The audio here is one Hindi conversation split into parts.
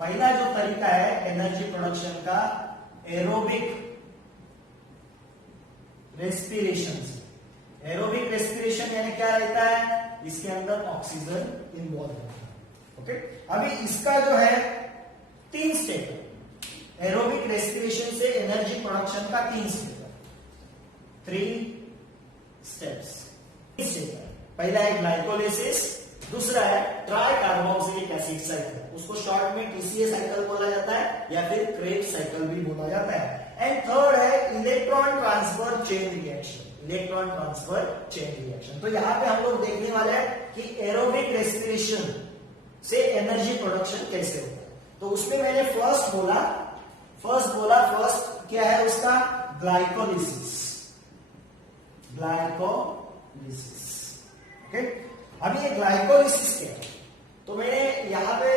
पहला जो तरीका है एनर्जी प्रोडक्शन का, एरोबिक रेस्पिरेशन। एरोबिक रेस्पिरेशन यानी क्या रहता है, इसके अंदर ऑक्सीजन इन्वॉल्व होता है। ओके, अभी इसका जो है 3 स्टेप है। एरोबिक रेस्पिरेशन से एनर्जी प्रोडक्शन का 3 स्टेप है, 3 स्टेप्स। पहला है ग्लाइकोलिसिस, दूसरा है ट्राई कार्बोक्सिलिक एसिड साइकिल, उसको शॉर्ट में टीसीए साइकिल बोला जाता है या फिर क्रेब्स साइकिल भी बोला जाता है। एंड थर्ड है electron transfer chain reaction, electron transfer chain reaction. तो यहाँ पे हम लोग देखने वाले हैं कि एरोबिक रेस्पिरेशन से एनर्जी प्रोडक्शन कैसे होता है। तो उसमें मैंने फर्स्ट क्या है उसका, ग्लाइकोलिसिस, ग्लाइकोलिसिस। ओके, अभी ये ग्लाइकोलिसिस क्या है, तो मैंने यहाँ पे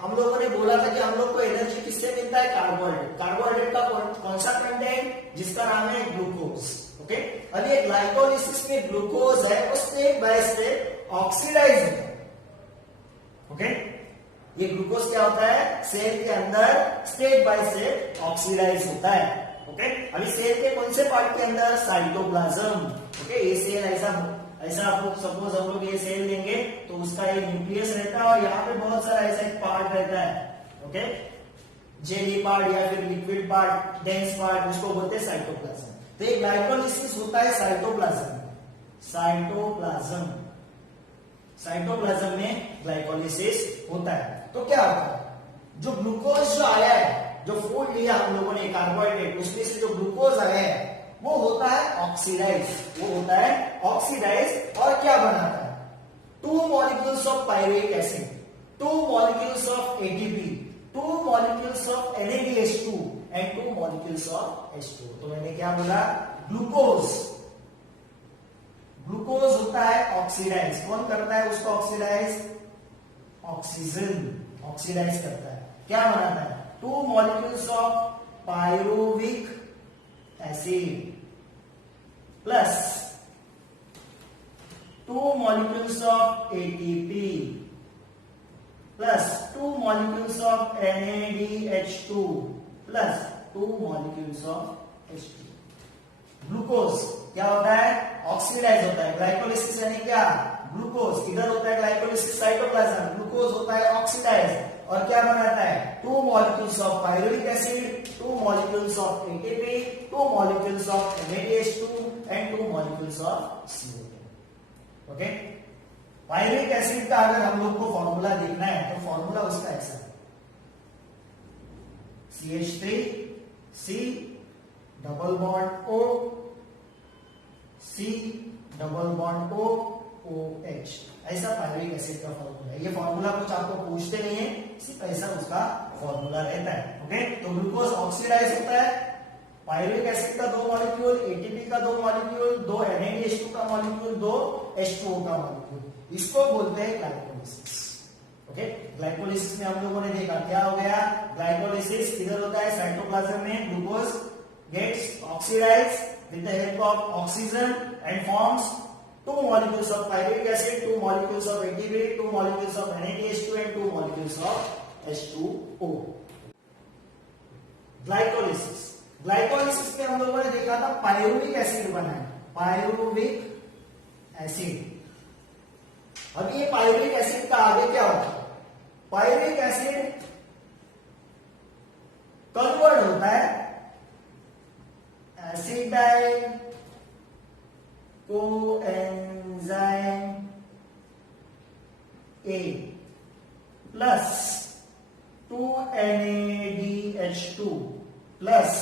हम लोगों ने बोला था कि हम लोग को एनर्जी किससे मिलता है, कार्बोहाइड्रेट। कार्बोहाइड्रेट का कौन सा कंटेंट, जिसका नाम है ग्लूकोज। ओके, अब ये ग्लाइकोलिसिस में ग्लूकोज है वो स्टेप बाय स्टेप ऑक्सीडाइज होता है। ओके, ये ग्लूकोज क्या होता है, सेल के अंदर स्टेप बाय स्टेप ऑक्सीडाइज होता है। ओके, अभी सेल के कौन से पार्ट के अंदर, साइटोप्लाज्म। ओके, ये सेल ऐसा आपको सपोज हम लोग ये सेल लेंगे तो उसका एक न्यूक्लियस रहता है और यहाँ पे बहुत सारा ऐसा एक पार्ट रहता है। ओके, जेली पार्ट या फिर लिक्विड पार्ट, डेंस पार्ट, उसको बोलते हैं साइटोप्लाज्म। तो ये ग्लाइकोलिसिस होता है साइटोप्लाज्म में ग्लाइकोलिसिस होता है। तो क्या होता है, जो ग्लूकोज जो आया है, जो फूड लिया हम लोगों ने कार्बोहाइड्रेट, उसमें से जो ग्लूकोज आया है वो होता है ऑक्सीडाइज, और क्या बनाता है, 2 molecules of pyruvic acid, 2 molecules of ATP, 2 molecules of NADH2 and 2 molecules of H2। तो मैंने क्या बोला, ग्लूकोज होता है ऑक्सीडाइज। कौन करता है उसको ऑक्सीडाइज, ऑक्सीजन ऑक्सीडाइज करता है। क्या बनाता है, 2 molecules of pyruvic acid plus 2 molecules of ATP plus 2 molecules of NADH2 plus 2 molecules of H2। Glucose क्या होता है, ऑक्सीडाइज होता है। ग्लाइकोलिसिस यानी क्या, ग्लूकोज इधर होता है, ग्लाइकोलिसिस साइटोप्लाज्म, ग्लूकोज होता है ऑक्सीडाइज और क्या बनाता है, 2 molecules of pyruvic acid, 2 molecules of ATP, 2 molecules of NADH2 and 2 molecules of CO2। Okay, pyruvic acid का अगर हम लोग को फॉर्मूला देखना है तो फॉर्मूला उसका ऐसा है, CH3C double bond O, C double bond O, OH, ऐसा पायरुविक एसिड का फॉर्मूला है। ये फॉर्मूला कुछ आपको पूछते नहीं है, सिर्फ ऐसा उसका फॉर्मूला रहता है। ओके, तो ग्लूकोज ऑक्सीडाइज होता है, पायरुविक एसिड का 2 मॉलिक्यूल, ATP का 2 मॉलिक्यूल, 2 NADH2 का मॉलिक्यूल, 2 H2O का मॉलिक्यूल, इसको बोलते हैं ग्लाइकोलिसिस। ओके, ग्लाइकोलिसिस में हम लोगों ने देखा क्या हो गया, ग्लाइकोलिसिस इधर होता है साइटोप्लाज्म में, glucose gets oxidise with the help of oxygen and forms 2 molecules of pyruvic acid, 2 molecules of ATP, 2 molecules of NADH2 and 2 molecules of H2O। Glycolysis में हम लोगों ने देखा था पायरुविक एसिड बना है, पायरुविक एसिड। अब ये पायरुविक एसिड का आगे क्या होता है, पायरुविक एसिड कन्वर्ट होता है acetyl coenzyme A plus 2 NADH2 plus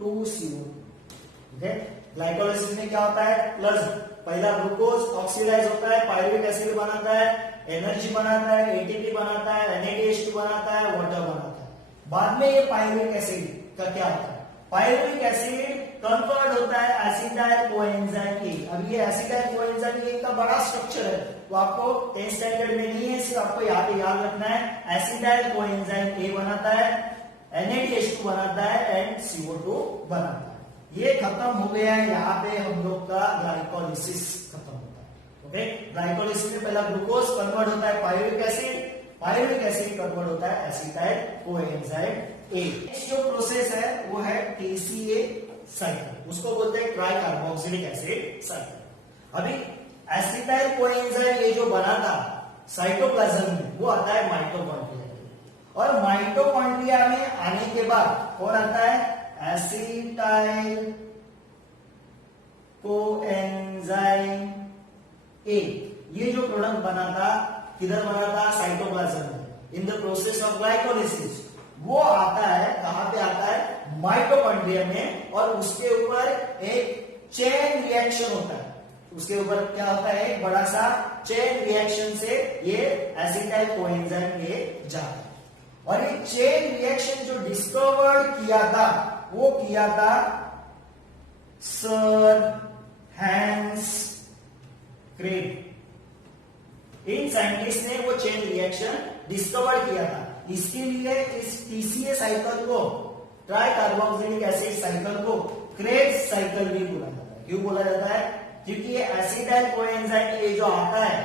2 CO2। Glycolysis में क्या होता है, प्लस पहला ग्लूकोज ऑक्सीडाइज होता है, पायरुविक एसिड बनाता है, एनर्जी बनाता है, ATP बनाता है, NADH2 बनाता है, वाटर बनाता है। बाद में ये पायरुविक एसिड का क्या होता है, पायरुविक एसिड कन्वर्ट होता है एसिडाइल कोएंजाइम ए। अब ये एसिडाइल कोएंजाइम ए का बड़ा स्ट्रक्चर है, तो आपको 10th स्टैंडर्ड में नहीं है, सिर्फ आपको यहाँ पे याद रखना है, एसिडाइल कोएंजाइम ए बनाता है, NADH2 बनाता है एंड CO2 बनाता है। ये खत्म हो गया है, यहाँ पे हम लोग का ग्लाइकोलिसिस खत्म होता है। ओके, ग्लाइकोलिसिस में पहला ग्लूकोज कन्वर्ट होता है पायरुविक पायरुविक एसिड कन्वर्ट होता है एसिटाइल कोएंजाइम ए। जो प्रोसेस है वो है टीसीए साइकिल, उसको बोलते हैं ट्राई कार्बोक्सिलिक एसिड साइकिल। अभी एसिटाइल कोएंजाइम ये जो बना था साइटोप्लाज्म में, वो आता है माइटोकॉन्ड्रिया में, और माइटोकॉन्ड्रिया में आने के बाद कौन आता है एसिटाइल कोएंजाइम ए। ये जो प्रोडक्ट बना था किधर बना था साइटोप्लाज्म में in the process of glycolysis, वो आता है कहां पे आता है माइटोकॉन्ड्रिया में, और उसके ऊपर एक चेन रिएक्शन होता है। उसके ऊपर क्या होता है एक बड़ा सा चेन रिएक्शन से ये एसिटाइल कोएंजाइम ए जाता है। और ये चेन रिएक्शन जो डिस्कवर्ड किया था वो किया था सर हैंस क्रेग। इन साइंटिस्ट ने वो चेन रिएक्शन डिस्कवर किया था, इसके लिए इस टीसीए साइकिल को, ट्राई कार्बोक्सिलिक एसिड साइकिल को क्रेग साइकिल भी बोला जाता है। क्यों बोला जाता है? क्योंकि ये एसिटाइल कोएंजाइम ये जो आता है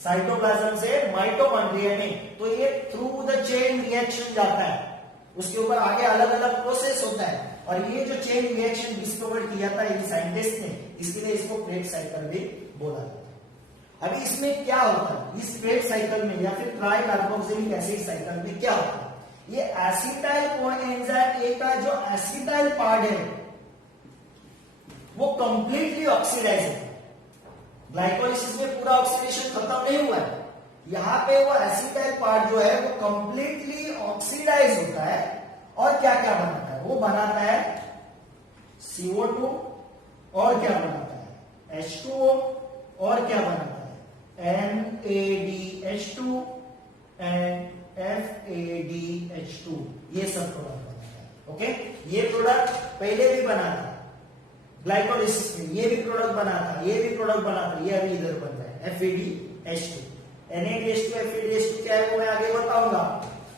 साइटोप्लाज्म से माइटोकॉन्ड्रिया में, तो ये थ्रू द चेन रिएक्शन जाता है, उसके ऊपर आगे अलग अलग प्रोसेस होता है, और ये जो चेन रिएक्शन डिस्कवर किया था इन साइंटिस्ट ने, इसके लिए इसको क्रेग साइकिल भी बोला जाता है। अभी इसमें क्या होता है, इस क्रेग साइकिल में या फिर ट्राई कार्बोक्सिलिक एसिड साइकिल में क्या होता है, ये एसिटाइल कोएंजाइम ए का जो एसिटाइल पार्ट है वो कंप्लीटली ऑक्सीडाइज है। ग्लाइकोलिसिस में पूरा ऑक्सीडेशन खत्म नहीं हुआ है, यहां पे वो एसिटाइल पार्ट जो है वो कंप्लीटली ऑक्सीडाइज होता है, और क्या क्या बनाता है, वो बनाता है CO2, और क्या बनाता है H2O, और क्या बनाता है NADH2 एंड FADH2, ये सब प्रोडक्ट बनाता है। ओके, ये प्रोडक्ट पहले भी बना था ग्लाइकोलिसिस में, ये भी प्रोडक्ट बना था, ये भी प्रोडक्ट बना था, ये अभी इधर बन रहा है FADH2। NADH2 FADH2 क्या है वो मैं आगे बताऊंगा।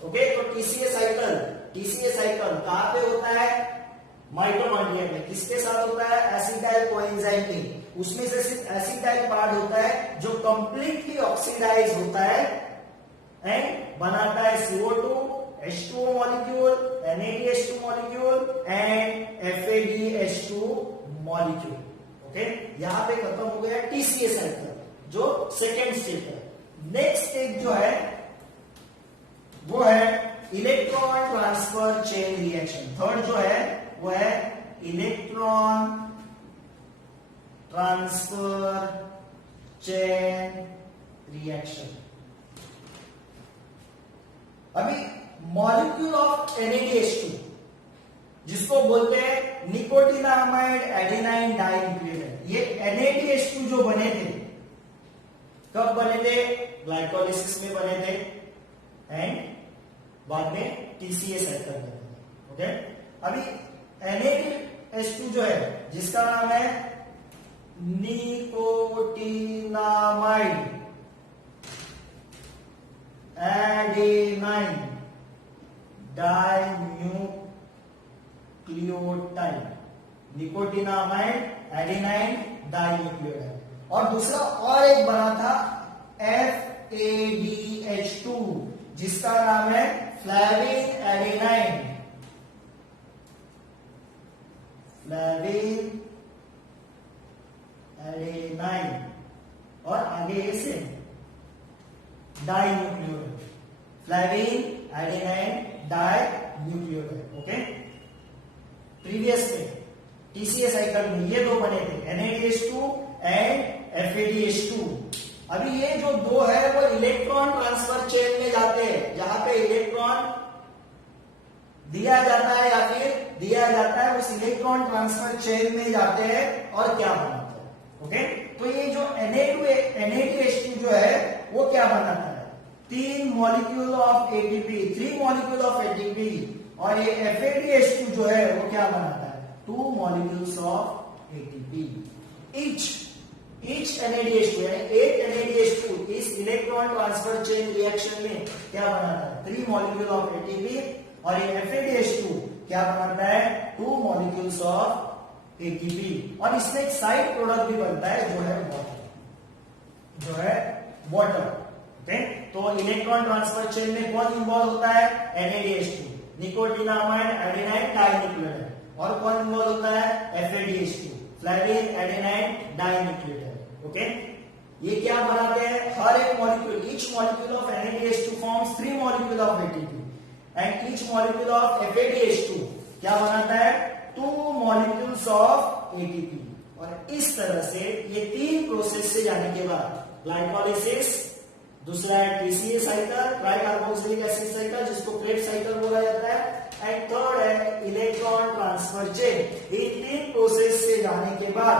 ओके, तो टीसीए साइकिल कहां पे होता है माइटोकॉन्ड्रिया में, किसके साथ होता है एसिटाइल कोएंजाइम के, उसमें से सिर्फ एसिटाइल पार्ट होता है जो कंप्लीटली ऑक्सीडाइज होता है एंड बनाता है CO2, H2O molecule, NADH2 molecule and FADH2 molecule. Okay, यहां पे खत्म हो गया टीसीए साइकिल जो सेकेंड स्टेप है। नेक्स्ट स्टेप जो है वो है electron transfer chain reaction. Third जो है वो है इलेक्ट्रॉन ट्रांसफर चेन रिएक्शन। अभी मॉलिक्यूल ऑफ NADH2 जिसको बोलते हैं निकोटिनामाइड एडेनाइन डाइन्यूक्लियोटाइड, ये NADH2 जो बने थे कब बने थे, ग्लाइकोलिसिस में बने थे एंड बाद में टीसीए साइकिल में बने। ओके, अभी NADH2 जो है जिसका नाम है nicotinamide adenine dinucleotide, nicotinamide adenine dinucleotide, और दूसरा और एक बना था FADH2 जिसका नाम है फ्लैविन एडेनाइन और आगे से dinucleotide, फ्लैविन adenine dinucleotide. Okay, previous में टीसीए साइकिल में ये दो बने थे NADH2 एंड FADH2। अभी ये जो दो है वो इलेक्ट्रॉन ट्रांसफर चेन में जाते हैं, जहां पे इलेक्ट्रॉन दिया जाता है या फिर दिया जाता है, उस इलेक्ट्रॉन ट्रांसफर चेन में जाते हैं और क्या बनाते हैं। ओके, तो ये जो NADH2 जो है वो क्या बनाता है, 3 molecule of ATP, 3 molecule of ATP, और ये FADH2 जो है वो क्या बनाता है 2 molecules of ATP। each NADH2 यानी 8 NADH2 इस इलेक्ट्रॉन ट्रांसफर चेन रिएक्शन में क्या बनाता है 3 मॉलिक्यूल ऑफ ATP, और ये FADH2 क्या बनाता है 2 मॉलिक्यूल्स ऑफ ATP, और इसमें एक साइड प्रोडक्ट भी बनता है जो है वाटर। ओके, तो इलेक्ट्रॉन ट्रांसफर चेन में कौन इन्वॉल्व होता है? NADH2, nicotinamide adenine dinucleotide. और कौन इन्वॉल्व होता है? FADH2, फ्लैविन adenine dinucleotide. ओके, ये क्या बनाते हैं? हर एक molecule, each molecule of NADH2 forms 3 molecule of ATP and each molecule of FADH2 क्या बनाता है? 2 मॉलिक्यूल्स ऑफ ATP। और इस तरह से ये 3 प्रोसेस से जाने के बाद ग्लाइकोलाइसिस, दूसरा है TCA cycle, tricarboxylic acid cycle, जिसको क्रेब्स साइकिल बोला जाता है, एंड थर्ड है इलेक्ट्रॉन ट्रांसफर चेन। ये 3 प्रोसेस से जाने के बाद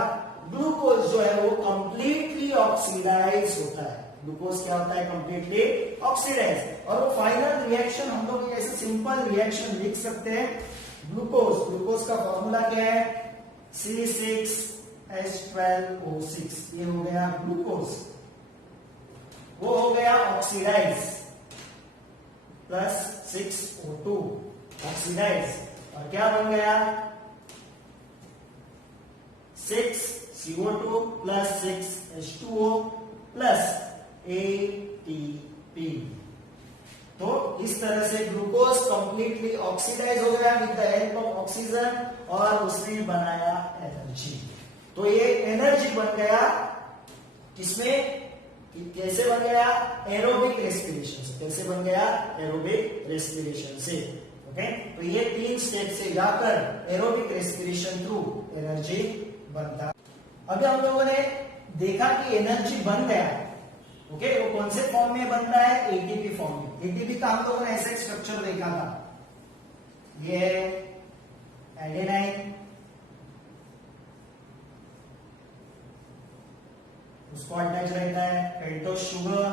ग्लूकोज जो है वो कंप्लीटली ऑक्सीडाइज होता है। ग्लूकोज क्या होता है? Completely oxidise. और वो फाइनल रिएक्शन हम लोग ऐसे सिंपल रिएक्शन लिख सकते हैं। ग्लूकोज का फॉर्मूला क्या है? C6H12O6। ये हो गया ग्लूकोज, वो हो गया ऑक्सीडाइज, प्लस 6O2 ऑक्सीडाइज। और क्या बन गया? 6CO2 plus 6H2O plus ATP। तो इस तरह से ग्लूकोज कंप्लीटली ऑक्सीडाइज हो गया with the help of oxygen और उसने बनाया एनर्जी। तो ये एनर्जी बन गया किसमें? कैसे बन गया? एरोबिक रेस्पिरेशन से। कैसे बन गया? एरोबिक रेस्पिरेशन से। ओके, तो ये 3 स्टेप से जाकर एरोबिक रेस्पिरेशन थ्रू एनर्जी बनता। अभी हम लोगों ने देखा कि एनर्जी बन गया। ओके, वो कौन से फॉर्म में बनता है? एटीपी फॉर्म में। एटीपी का हम लोगों ने ऐसा स्ट्रक्चर देखा था, ये एडेनाइन, उसको अटैच रहता है पेंटोज शुगर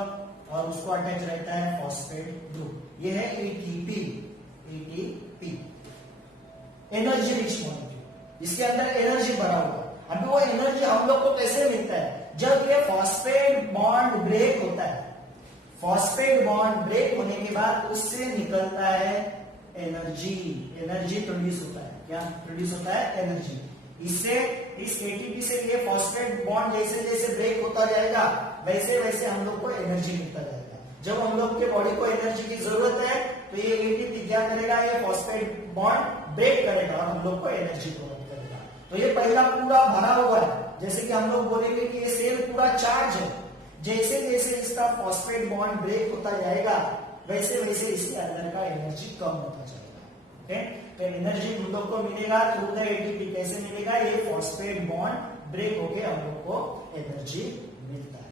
और उसको अटैच रहता है फॉस्फेट ग्रुप। ये है ATP. ATP energy rich molecule, इसके अंदर एनर्जी भरा हुआ। अभी वो एनर्जी हम लोग को कैसे मिलता है? जब ये फॉस्फेट बॉन्ड ब्रेक होता है। फॉस्फेट बॉन्ड ब्रेक होने के बाद उससे निकलता है एनर्जी। एनर्जी प्रोड्यूस होता है। क्या प्रोड्यूस होता है? एनर्जी। इससे इस एटीपी से ये फॉस्फेट बॉन्ड जैसे जैसे ब्रेक होता जाएगा वैसे वैसे हम लोग को एनर्जी मिलता जाएगा। जब हम लोग के बॉडी को एनर्जी की जरूरत है तो ये एटीपी क्या करेगा? ये फॉस्फेट बॉन्ड ब्रेक करेगा और हम लोग को एनर्जी प्रोवाइड करेगा। तो ये पहला पूरा भरा हुआ है। जैसे कि हम लोग बोलेंगे कि ये सेल पूरा चार्ज है। जैसे जैसे इसका फॉस्फेट बॉन्ड ब्रेक होता जाएगा वैसे वैसे इसके अंदर का एनर्जी कम होता जाएगा। ओके, तो एनर्जी हम लोग को मिलेगा थ्रू द एटीपी। कैसे मिलेगा? ये फॉस्फेट बॉन्ड ब्रेक होके हम लोग को एनर्जी